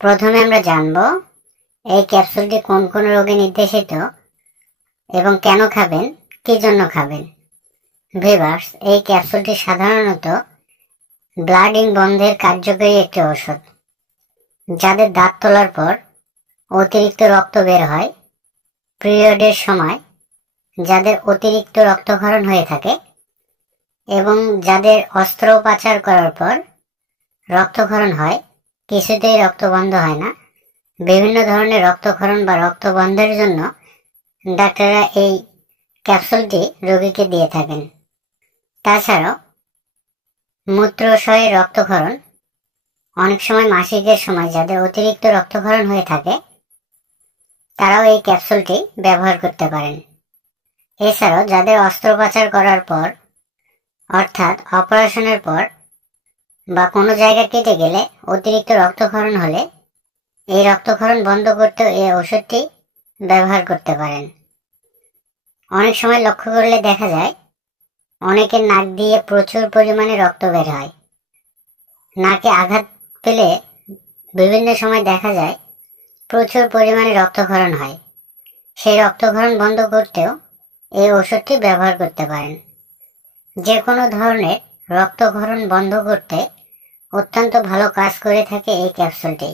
প্রথমে আমরা জানব এই ক্যাপসুলটি কোন কোন রোগে নির্দেশিত এবং কেন খাবেন, কি জন্য খাবেন। ভিউয়ার্স, এই ক্যাপসুলটি সাধারণত ব্লিডিং বন্ধের কার্যকরী একটি ঔষধ। যাদের দাঁত তোলার পর অতিরিক্ত রক্ত বের হয়, পিরিয়ডের সময় যাদের অতিরিক্ত রক্তক্ষরণ হয়ে থাকে এবং যাদের অস্ত্রোপচার করার পর রক্তক্ষরণ হয়, কিছুতেই রক্ত বন্ধ হয় না, বিভিন্ন ধরনের রক্তক্ষরণ বা রক্ত বন্ধের জন্য ডাক্তাররা এই ক্যাপসুলটি রোগীকে দিয়ে থাকেন। তাছাড়াও মূত্রাশয়ে রক্তক্ষরণ, অনেক সময় মাসিকের সময় যাদের অতিরিক্ত রক্তক্ষরণ হয়ে থাকে তারাও এই ক্যাপসুলটি ব্যবহার করতে পারেন। এছাড়াও যাদের অস্ত্রোপচার করার পর অর্থাৎ অপারেশনের পর বা কোনো জায়গা কেটে গেলে অতিরিক্ত রক্তক্ষরণ হলে এই রক্তক্ষরণ বন্ধ করতেও এই ওষুধটি ব্যবহার করতে পারেন। অনেক সময় লক্ষ্য করলে দেখা যায় অনেকের নাক দিয়ে প্রচুর পরিমাণে রক্ত বের হয়। নাকে আঘাত পেলে বিভিন্ন সময় দেখা যায় প্রচুর পরিমাণে রক্তক্ষরণ হয়। সেই রক্তক্ষরণ বন্ধ করতেও এই ওষুধটি ব্যবহার করতে পারেন। যে কোনো ধরনের রক্তক্ষরণ বন্ধ করতে অত্যন্ত ভালো কাজ করে থাকে এই ক্যাপসুলটি।